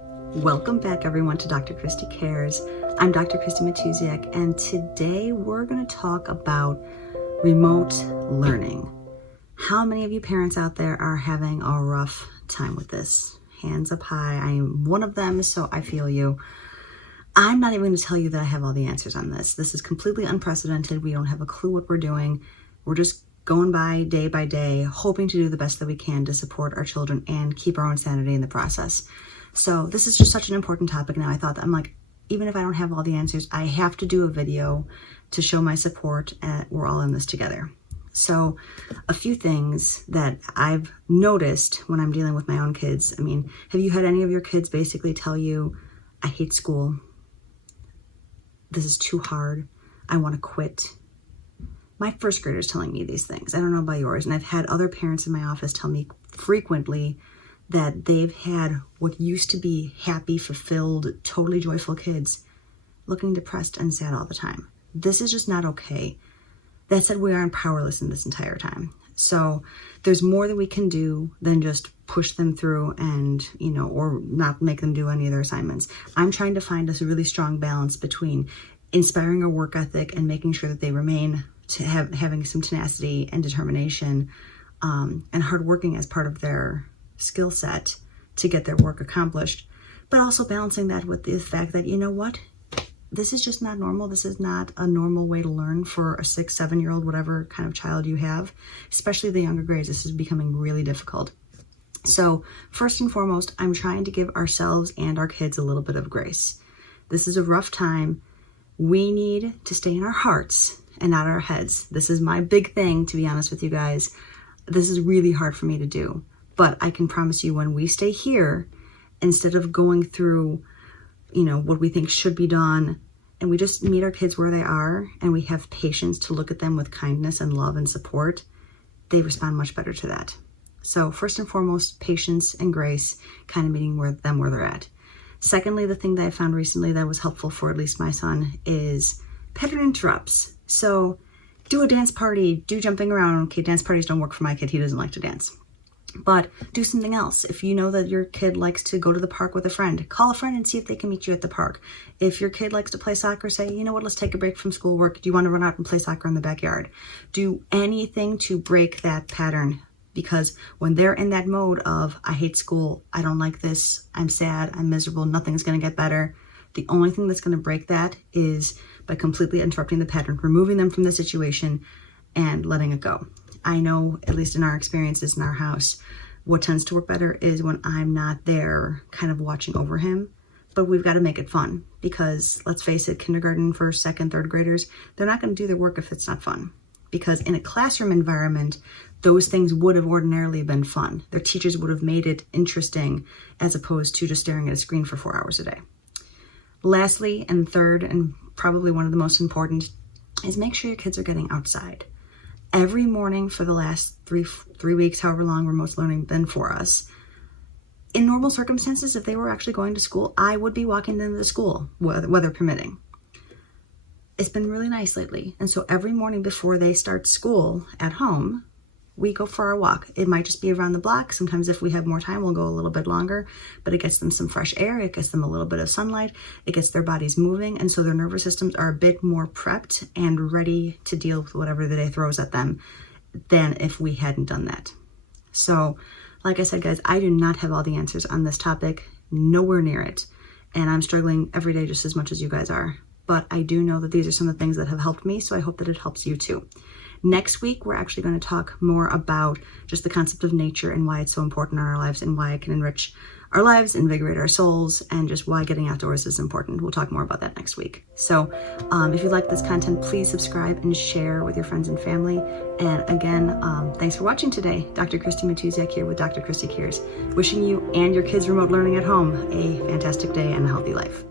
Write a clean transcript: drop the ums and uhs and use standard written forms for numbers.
Welcome back everyone to Dr. Christy Cares. I'm Dr. Christy Matusiak, and today we're going to talk about remote learning. How many of you parents out there are having a rough time with this? Hands up high. I am one of them, so I feel you. I'm not even going to tell you that I have all the answers on this. This is completely unprecedented. We don't have a clue what we're doing. We're just going by day, hoping to do the best that we can to support our children and keep our own sanity in the process. So this is just such an important topic now. I thought that I'm like, even if I don't have all the answers, I have to do a video to show my support, and we're all in this together. So a few things that I've noticed when I'm dealing with my own kids. I mean, have you had any of your kids basically tell you, I hate school, this is too hard, I want to quit? My first grader's telling me these things. I don't know about yours. And I've had other parents in my office tell me frequently that they've had what used to be happy, fulfilled, totally joyful kids looking depressed and sad all the time. This is just not okay. That said, we aren't powerless in this entire time. So there's more that we can do than just push them through and, or not make them do any of their assignments. I'm trying to find us a really strong balance between inspiring a work ethic and making sure that they remain having some tenacity and determination and hardworking as part of their skill set to get their work accomplished, but also balancing that with the fact that, this is just not normal. This is not a normal way to learn for a 6, 7-year-old, whatever kind of child you have, especially the younger grades. This is becoming really difficult. So first and foremost, I'm trying to give ourselves and our kids a little bit of grace. This is a rough time. We need to stay in our hearts and not our heads. This is my big thing, to be honest with you guys. This is really hard for me to do. But I can promise you, when we stay here, instead of going through, what we think should be done, and we just meet our kids where they are, and we have patience to look at them with kindness and love and support, they respond much better to that. So first and foremost, patience and grace, kind of meeting them where they're at. Secondly, the thing that I found recently that was helpful for at least my son is pattern interrupts. So do a dance party, do jumping around. Okay, dance parties don't work for my kid. He doesn't like to dance. But do something else. If you know that your kid likes to go to the park with a friend, call a friend and see if they can meet you at the park. If your kid likes to play soccer, say, you know what, let's take a break from schoolwork. Do you want to run out and play soccer in the backyard? Do anything to break that pattern, because when they're in that mode of, I hate school, I don't like this, I'm sad, I'm miserable, nothing's going to get better, the only thing that's going to break that is by completely interrupting the pattern, removing them from the situation and letting it go. I know, at least in our experiences in our house, what tends to work better is when I'm not there kind of watching over him. But we've got to make it fun, because let's face it, kindergarten, first, second, third graders, they're not going to do their work if it's not fun. Because in a classroom environment, those things would have ordinarily been fun. Their teachers would have made it interesting as opposed to just staring at a screen for 4 hours a day. Lastly, and third, and probably one of the most important, is make sure your kids are getting outside. Every morning for the last three weeks, however long remote learning been for us, in normal circumstances, if they were actually going to school, I would be walking them to school, weather permitting. It's been really nice lately. And so every morning before they start school at home, we go for our walk. It might just be around the block. Sometimes if we have more time, we'll go a little bit longer, but it gets them some fresh air. It gets them a little bit of sunlight. It gets their bodies moving. And so their nervous systems are a bit more prepped and ready to deal with whatever the day throws at them than if we hadn't done that. So like I said, guys, I do not have all the answers on this topic, nowhere near it. And I'm struggling every day just as much as you guys are. But I do know that these are some of the things that have helped me. So I hope that it helps you too. Next week, we're actually going to talk more about just the concept of nature and why it's so important in our lives and why it can enrich our lives, invigorate our souls, and just why getting outdoors is important. We'll talk more about that next week. So if you like this content, please subscribe and share with your friends and family. And again, thanks for watching today. Dr. Christy Matusiak here with Dr. Christy Cares, wishing you and your kids remote learning at home a fantastic day and a healthy life.